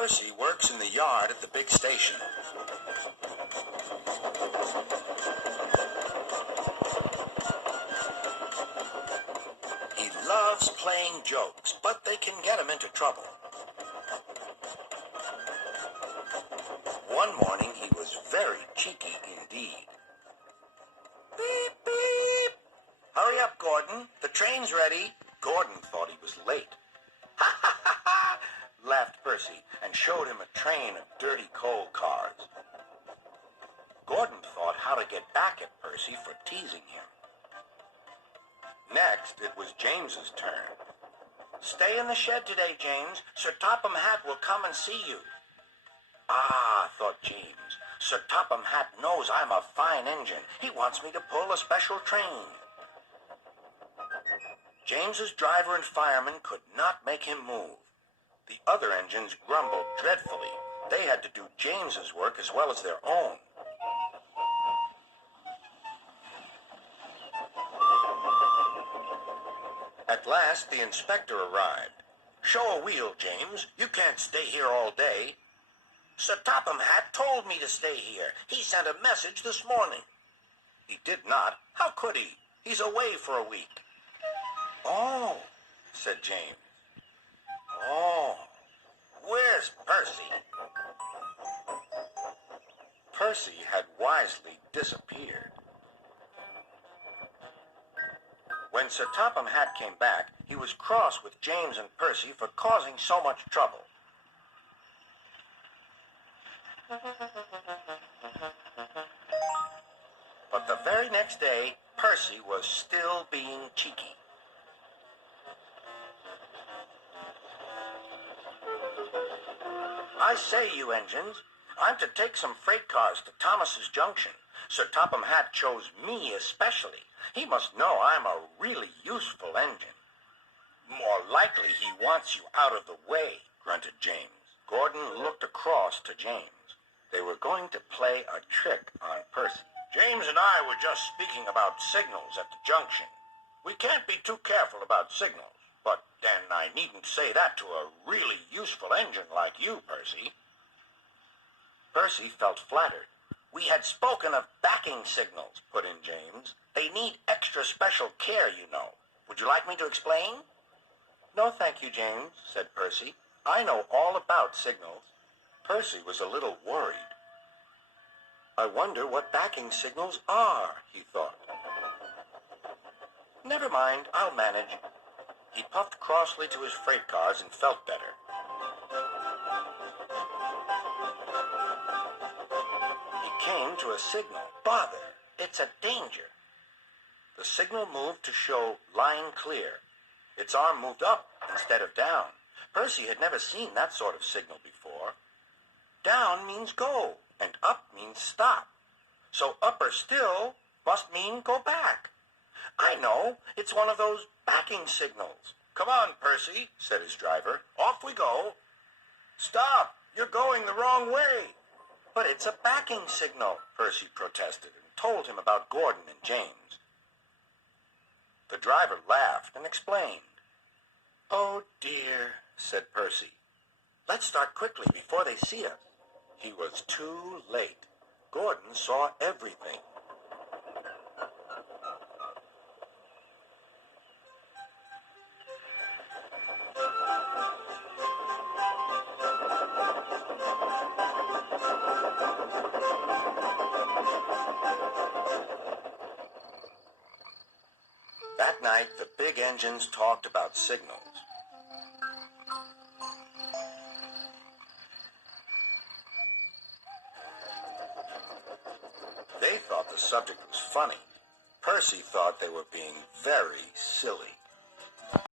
Percy works in the yard at the big station. He loves playing jokes, but they can get him into trouble. One morning he was very cheeky indeed. Beep, beep! Hurry up, Gordon. The train's ready. Gordon thought he was late. Ha ha ha ha! Laughed Percy and showed him a train of dirty coal cars. Gordon thought how to get back at Percy for teasing him. Next, it was James's turn. Stay in the shed today, James. Sir Topham Hatt will come and see you. Ah, thought James, Sir Topham Hatt knows I'm a fine engine. He wants me to pull a special train. James's driver and fireman could not make him move. The other engines grumbled dreadfully. They had to do James's work as well as their own. At last, the inspector arrived. Show a wheel, James. You can't stay here all day. Sir Topham Hatt told me to stay here. He sent a message this morning. He did not. How could he? He's away for a week. Oh, said James. Oh, where's Percy? Percy had wisely disappeared. When Sir Topham Hatt came back, he was cross with James and Percy for causing so much trouble. But the very next day, Percy was still being cheeky. I say, you engines, I'm to take some freight cars to Thomas's Junction. Sir Topham Hatt chose me especially. He must know I'm a really useful engine. More likely he wants you out of the way, grunted James. Gordon looked across to James. They were going to play a trick on Percy. James and I were just speaking about signals at the junction. We can't be too careful about signals. But then I needn't say that to a really useful engine like you, Percy. Percy felt flattered. We had spoken of backing signals, put in James. They need extra special care, you know. Would you like me to explain? No, thank you, James, said Percy. I know all about signals. Percy was a little worried. I wonder what backing signals are, he thought. Never mind, I'll manage. He puffed crossly to his freight cars and felt better. He came to a signal. Bother, it's a danger. The signal moved to show line clear. Its arm moved up instead of down. Percy had never seen that sort of signal before. Down means go, and up means stop. So upper still must mean go back. I know, it's one of those backing signals. Come on, Percy, said his driver. Off we go. Stop, you're going the wrong way. But it's a backing signal, Percy protested and told him about Gordon and James. The driver laughed and explained. Oh, dear, said Percy. Let's start quickly before they see us. He was too late. Gordon saw everything. That night, the big engines talked about signals. They thought the subject was funny. Percy thought they were being very silly.